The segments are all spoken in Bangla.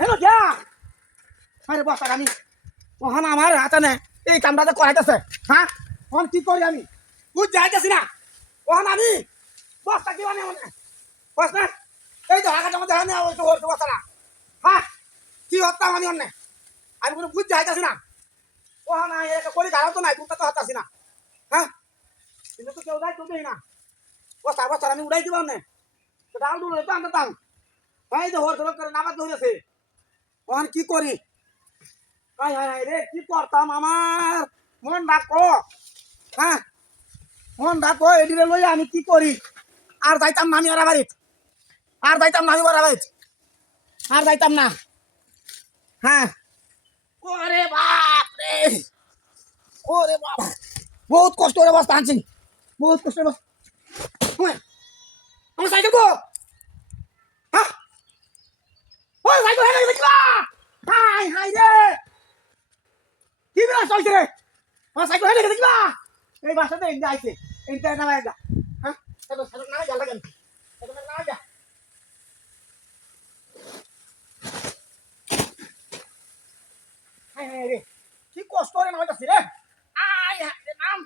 হেলো যা আরে বস্তা আমি ওখানে আমার হাতে নে এই কামটাতে করাইতেছে হ্যাঁ ওখানে কি করি আমি বুঝ যাইতেছি না ওখানে আমি বস্তা কি বানিয়ে মনে বস না এই তো হাঁকাটার মধ্যে হানে ওই তো বস্তা না হ্যাঁ কি হত্যা আমি অন্য আমি কোনো বুঝ যাইতেছি না ওখানে করি গাড়াও তো নাই তুলতে তো হতাছি না হ্যাঁ কিন্তু তো কেউ যাই তুলবেই না বস্তা বস্তা আমি উড়াই দিব না ডাল ডুল তো আনতাম এই তো হোর করে নামাজ ধরেছে ওখানে কি করি হাই হাই হাই রে কি করতাম আমার মন ডাকো হ্যাঁ মন ডাকো এদিকে লই আমি কি করি আর যাইতাম না আমি ওরা বাড়িত আর যাইতাম না আমি ওরা বাড়িত আর যাইতাম না হ্যাঁ ওরে বাপ রে ওরে বাবা বহুত কষ্ট করে বস্তা আনছি বহুত কষ্ট আমার সাইকেল গো হ্যাঁ ওই সাইকেল হেলে গেছিলা হাই হাই রে কি বিরাস চলছে রে আমার সাইকেল হেলে গেছিলা এই বাসাতে এনে আইছে এনতে নামাই যা হ্যাঁ সাইকেল সাইকেল না যা লাগেন সাইকেল না যা হাই হাই রে কি কষ্ট করে নামাইতাছি রে আই নাম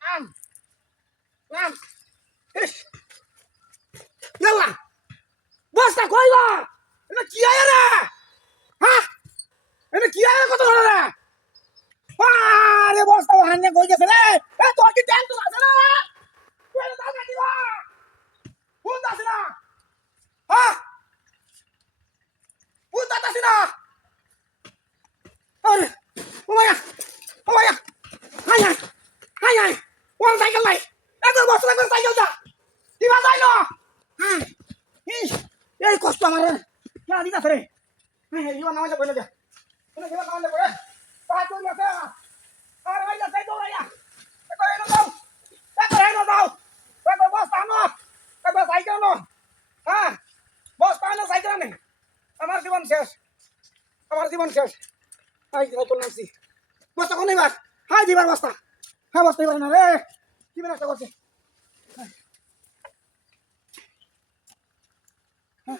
নাম নাম ইস ইয়াল্লা বস্তা কইলা এটা কি আয় রে হ্যাঁ এটা কি আয় কত ধরে রে আরে বস্তা হান্নে কই গেছে রে এ তোর কি ট্যাঙ্ক তো আছে না তুই এটা দাও না দিবা বুঝ আছে না হ্যাঁ বুঝ আছে না আরে ও মায়া হাই হাই হাই হাই ওর সাইকেল নাই একবার বস্তা একবার সাইকেল যা দিবা যাইলো হ্যাঁ ইস এই কষ্ট আমার কে দিতাছে রে হ্যাঁ ইবা নামাজে কইলে যা তুমি ইবা নামাজে কইলে পাঁচ কই গেছে আর ভাই যা সাইকেল রাইয়া একবার এনো দাও একবার বস্তা আনো একবার সাইকেল আনো হ্যাঁ বস্তা আনো সাইকেল আনে আমার জীবন শেষ আই সাইকেল নামছি বস্তা কোন এবার হাই দিবার বস্তা হ্যাঁ বস্তা এবার না রে কি বেরাস্তা করছে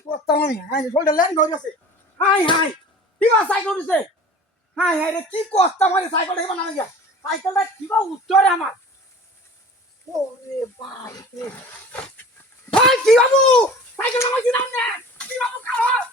বস্তা আমি হাই শোল্ডার লাইন ধরে আছে হাই হাই কিবা সাইকেল দিছে হাই হাই রে কি কষ্ট আমার সাইকেল এবার না গিয়া সাইকেলটা কিবা উত্তরে আমার ওরে বাপ রে হাই কি বাবু সাইকেল নামাইছি না কি বাবু খাও